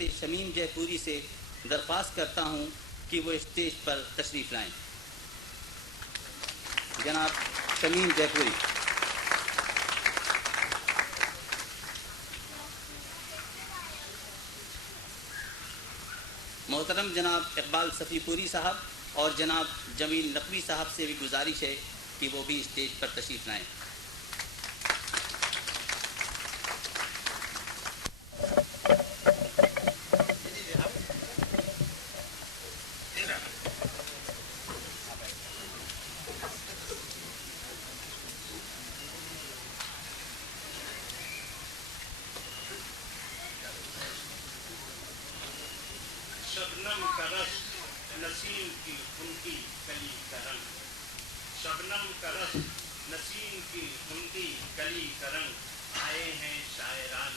حضرت شمیم جے پوری سے درخواست کرتا ہوں کہ وہ اسٹیج پر تشریف لائیں. جناب شمیم جے پوری. محترم جناب اقبال صفی پوری صاحب اور جناب جمیل نقوی صاحب سے بھی گزارش ہے کہ وہ بھی اسٹیج پر تشریف لائیں. شبنم کا رس نسیم کی خنکی کلی کا رنگ، شبنم کا رس نسیم کی خنکی کلی کا رنگ، آئے ہیں شاعران.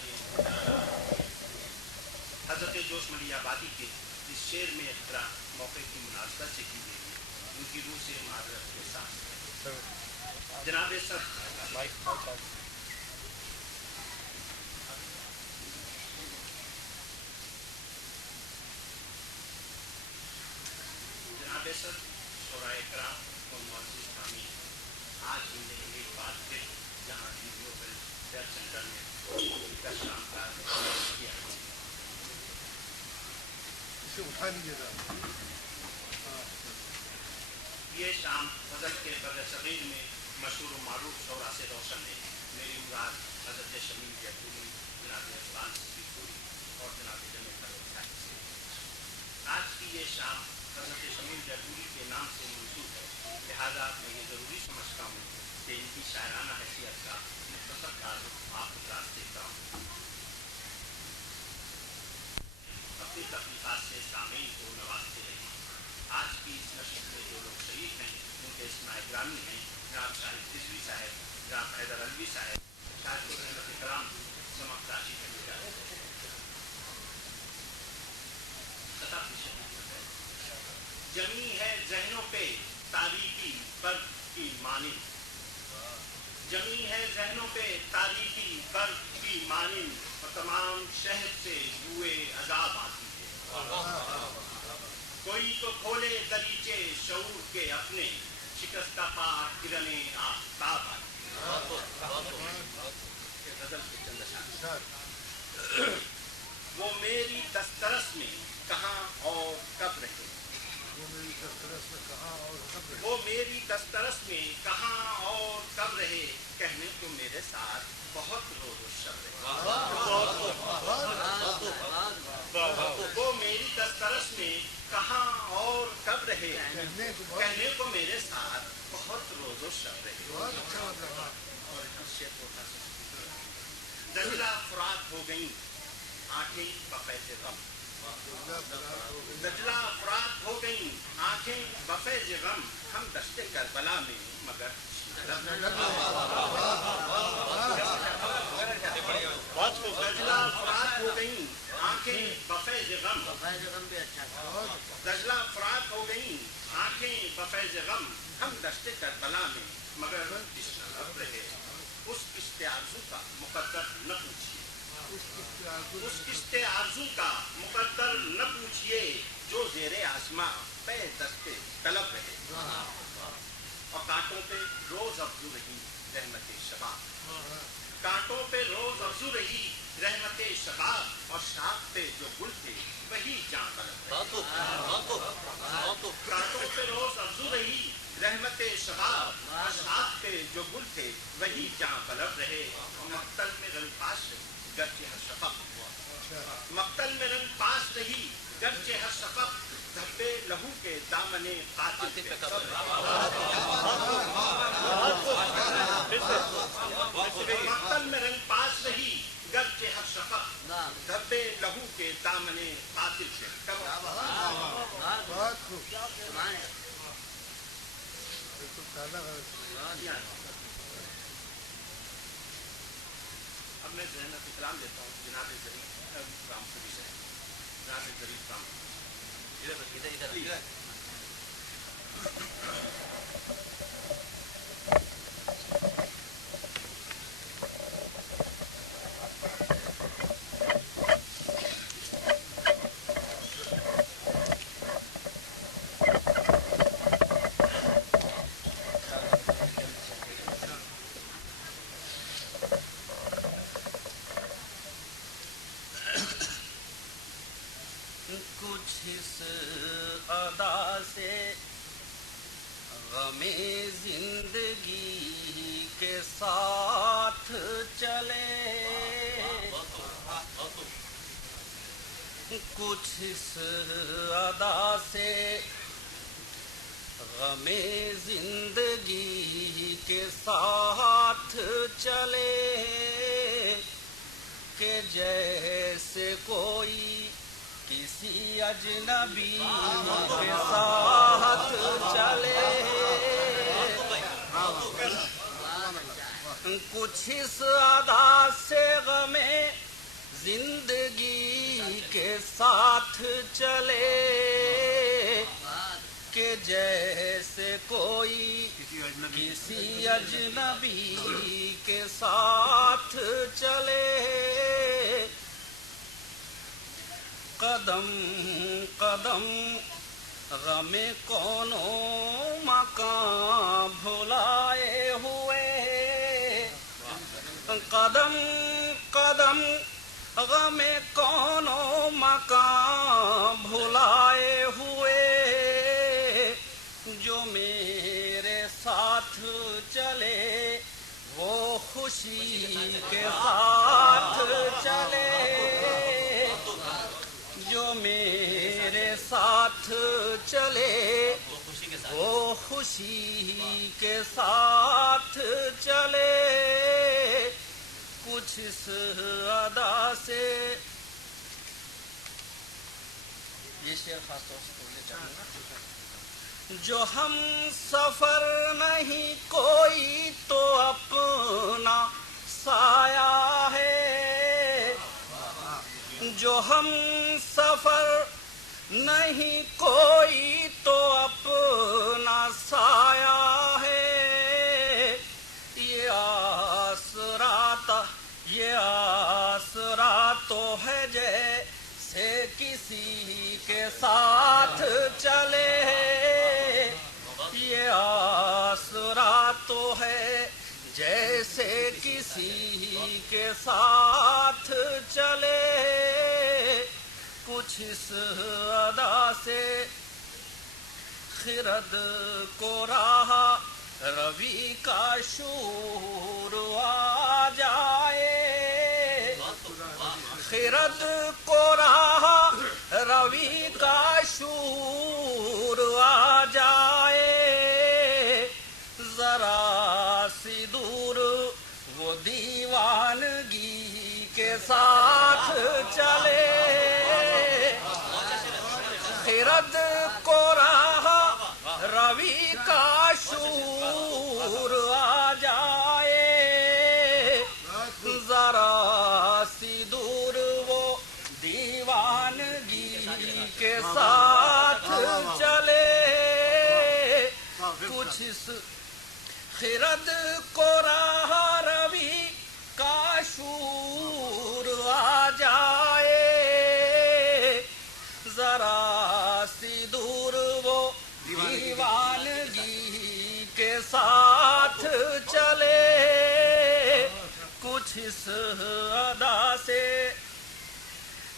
حضرت جوش ملی آبادی کے اس شعر میں اختراع موقع کی مناسبت سے کی گئی ہے، ان کی روح سے معذرت کے ساتھ. جناب سر سر شورائے کرام اور معزز حامی، آج ہم نے ایک بات پھر جہاں گلوبل ویب سینٹر میں کا شام کا کیا. یہ شام غزل کے بر صغیر میں مشہور و معروف شعراء سے روشن ہے. میری مراد حضرت شمیم جے پوری، جناب اقبال صفی پوری اور جناب جمیل نقوی سے. آج کی یہ شام حضرت شمیم جے پوری کے نام سے منسوب ہے، لہذا میں یہ ضروری سمجھتا ہوں کہ ان کی شاعرانہ حیثیت کا مختصر تعارف آپ حضرات دیتا ہوں. اپنی تخلیقات سے سامعین کو نوازتے رہے. آج کی اس نشست میں جو لوگ شریک ہیں ان کے اسماء گرامی ہیں جناب شاہد رضوی صاحب، جناب حیدر علوی صاحب، شاہد رحمت کرام سمق راشی کا جمی ہے ذہنوں پہ تاریکی برف کی مانند، جمی ہے ذہنوں پہ تاریکی برف کی مانند، اور تمام شہر سے بوئے عذاب آتی ہے. کوئی تو کھولے دریچے شعور کے اپنے، شکستہ پا کرنے آفتاب آتی ہے. غزل کے چند اشعار. وہ میری دسترس میں کہاں اور کب رہے، وہ میری دسترس میں کہاں اور کب رہے، کہنے کو میرے ساتھ بہت روز و شب رہے. وہ میری دسترس میں کہاں اور کب رہے، کہنے کو میرے ساتھ بہت روز و شب رہے. اور دجلہ فرات ہو گئیں آنکھیں بفیض غم، دجلہ افراد ہو گئیں آنکھیں بفیض غم، ہم دشت کربلا میں مگر دجلہ افراد ہو گئیں آنکھیں بفیض غم، دجلہ افراد ہو گئیں آنکھیں بفیض غم، ہم دشت کربلا میں مگر اشرف رہے. اس کشت آرزو کا مقدر نہ پوچھیے، اس کشت آرزو کا مقدر نہ پوچھیے، جو زیر آسماں پہ دستے طلب رہے. اور کانٹوں پہ روز افزو رہی رحمت شباب، کانٹوں پہ روز افزو رہی رحمت شباب، اور شاخ پہ جو گل تھے وہی جاں طلب رہے. کانٹوں پہ روز افزو رہی رحمت شباب، اور شاخ پہ جو گل تھے وہی جاں طلب رہے. مقتل میں رنگ پاش گرچہ ہر شفق، مقتل میں رنگ پاس رہی گرچہ ہر شفق، دھبے لہو کے دامنے قاتل پہ مقتل میں رنگ پاس رہی گرچہ ہر شفق، دھبے لہو کے دامنے قاتل پہ. اب میں ذہنت اکرام دیتا ہوں جناب ظریف رام پوری سے، جناب ظریف رام ساتھ چلے کچھ اس ادا سے غم زندگی کے ساتھ چلے کہ جیسے کوئی کسی اجنبی کے ساتھ چلے کچھ اس ادا سے غم زندگی کے ساتھ چلے کہ جیسے کوئی کسی اجنبی کے ساتھ چلے قدم قدم غم کونوں مکان بھلائے ہوئے قدم قدم غم کونوں مکان بھلائے ہوئے جو میرے ساتھ چلے وہ خوشی کے ساتھ چلے جو میرے ساتھ چلے وہ خوشی کے ساتھ چلے کچھ اس ادا سے یہ شعر خاص طور سے بولنے چاہوں گا جو ہم سفر نہیں کوئی تو اپنا سایہ ہے جو ہم سفر نہیں کوئی تو اپنا سایہ ہے یہ آسرا تو ہے جیسے کسی کے ساتھ چلے یہ آسرا تو ہے جیسے کسی کے ساتھ چلے کچھ اس ادا سے خرد کو راہ روی کا شور آ جائے خرد کو راہ روی کا شور آ جائے ذرا سی دور وہ دیوانگی کے ساتھ چلے خرد کو راہ روی کا شور آ جائے ذرا سی دور وہ دیوانگی کے ساتھ چلے کچھ اس خرد کو راہ روی کا شور آ جائے ذرا سی دور وہ دیوانگی کے ساتھ چلے کچھ اس ادا سے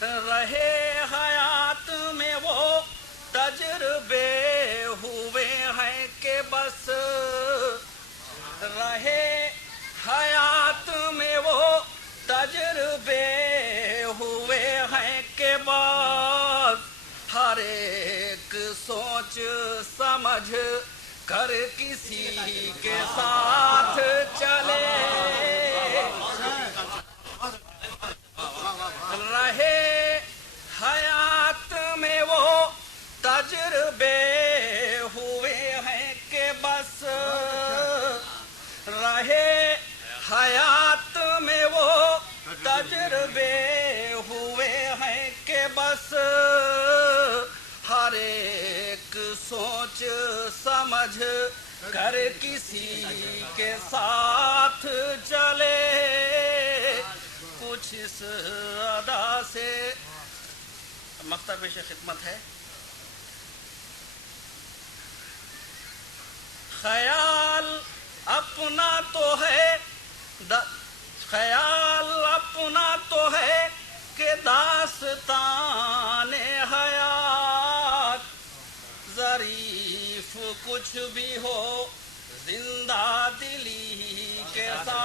رہے حیات میں وہ تجربے ہوئے ہیں کہ بس رہے حیات میں وہ تجربے ہوئے ہیں کہ بس ہر ایک سوچ سمجھ کر کسی کے ساتھ چلے رہے حیات میں وہ تجربے ہوئے ہیں کہ بس رہے حیات میں وہ تجربے ہوئے ہیں کہ بس ہر ایک سوچ سمجھ کر کسی کے ساتھ چلے کچھ اس ادا سے مقطع پیش خدمت ہے خیال اپنا تو ہے خیال اپنا تو ہے کہ داستان حیات ظریف کچھ بھی ہو زندہ دلی کے ساتھ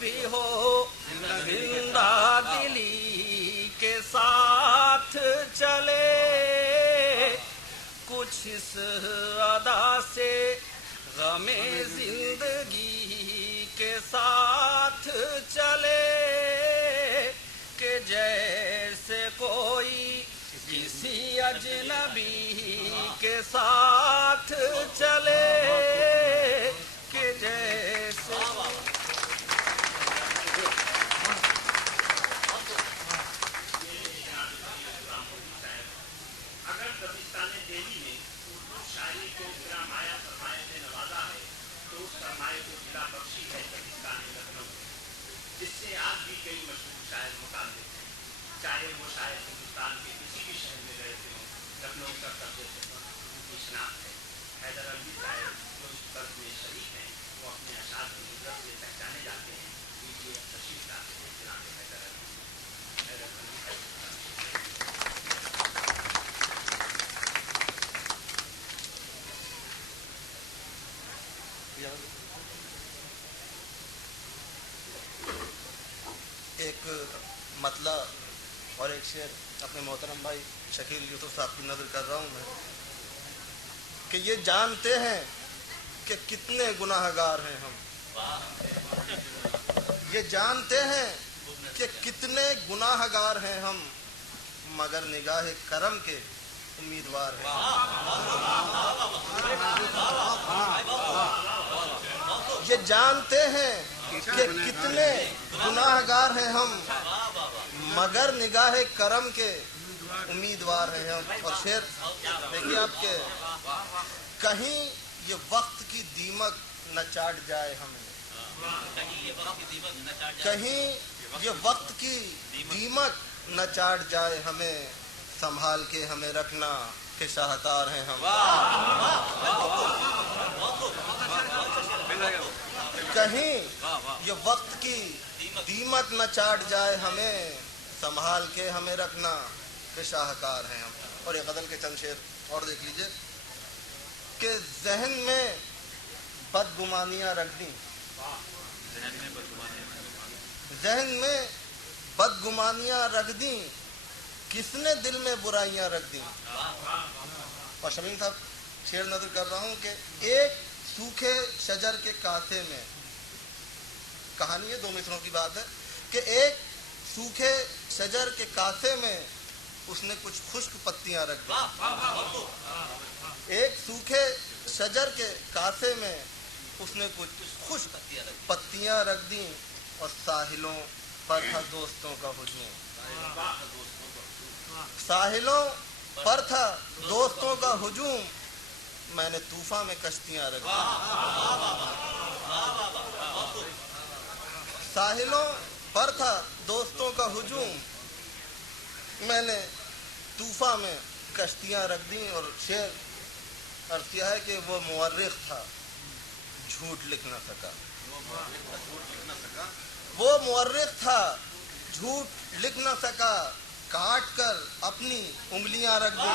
بھی ہو زندہ دلی کے ساتھ چلے، کچھ اس ادا سے غم زندگی کے ساتھ چلے، کہ جیسے کوئی کسی اجنبی کے ساتھ چلے، کہ جیسے اگر دبستان دہلی نے اردو شاعری کو بلا مایا سرمایہ سے نوازا ہے تو اس سرمایہ کو بلا بخشی ہے دبستان لکھنؤ، جس سے آج بھی کئی مشہور شاعر متعلق ہیں، چاہے وہ شاعر ہندوستان کے کسی بھی شہر میں رہتے ہوں۔ لکھنؤ کا قبض کی شناخت ہے۔ حیدر علی شاعر جو اس قرض میں شریک ہیں وہ اپنے اشعار کی نظر سے پہچانے جاتے ہیں۔ یہ تشریف لاتے ہیں جناب حیدر علی۔ ایک مطلع اور ایک شعر اپنے محترم بھائی شکیل یوسف صاحب کی نظر کر رہا ہوں میں، کہ یہ جانتے ہیں کہ کتنے گناہ گار ہیں ہم، یہ جانتے ہیں کہ کتنے گناہ گار ہیں ہم، مگر نگاہ کرم کے امیدوار ہیں۔ یہ جانتے ہیں کہ کتنے گناہ گار ہیں ہم، مگر نگاہ کرم کے امیدوار ہیں ہم۔ اور شعر دیکھیے آپ کے، کہیں یہ وقت کی دیمک نہ چاٹ جائے ہمیں، کہیں یہ وقت کی دیمک نہ چاٹ جائے ہمیں، سنبھال کے ہمیں رکھنا کہ شاہکار ہیں ہم۔ کہیں یہ وقت کی دیمک نہ چاٹ جائے ہمیں، سنبھال کے ہمیں رکھنا کہ شاہکار ہیں ہم۔ اور یہ غزل کے چند شعر اور دیکھ لیجئے، کہ ذہن میں بدگمانیاں رکھ دیں، ذہن میں بدگمانیاں رکھ دیں، کس نے دل میں برائیاں رکھ دیں۔ اور شمیم صاحب شعر نظر کر رہا ہوں، کہ ایک سوکھے شجر کے کانٹے میں، کہانی ہے 2 مصروں کی بات ہے، کہ ایک سوکھے شجر کے کانٹے میں اس نے کچھ خشک پتیاں رکھ دی، ایک سوکھے شجر کے کانٹے میں اس نے کچھ خشک پتیاں رکھ دیں، اور ساحلوں پر تھا دوستوں کا ہجوم، ساحلوں پر تھا دوستوں کا ہجوم، میں نے طوفان میں کشتیاں رکھ دی، ساحلوں پر تھا دوستوں کا ہجوم، میں نے طوفان میں کشتیاں رکھ دیں۔ اور شعر عرض کیا ہے کہ وہ مورخ تھا جھوٹ لکھ نہ سکا، وہ مورخ تھا جھوٹ لکھ نہ سکا، کاٹ کر اپنی انگلیاں رکھ دی،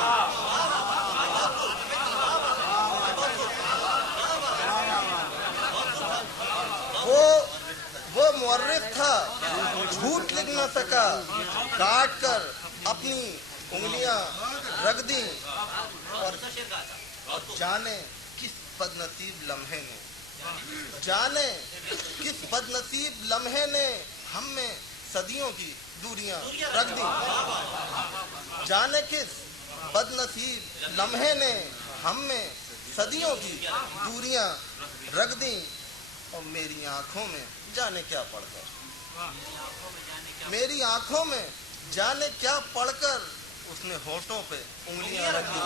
وہ مورخ تھا جھوٹ لکھ نہ سکا، کاٹ کر اپنی انگلیاں رکھ دیں۔ اور جانے کس بدنصیب لمحے نے، جانے کس بدنصیب لمحے نے ہم میں صدیوں کی دوریاں رکھ دی، جانے کس بدنصیب لمحے نے ہم میں صدیوں کی دوریاں رکھ دیں۔ اور میری آنکھوں میں جانے کیا پڑھ کر، میری آنکھوں میں جانے کیا پڑھ کر اس نے ہونٹوں پہ انگلیاں رکھ دی۔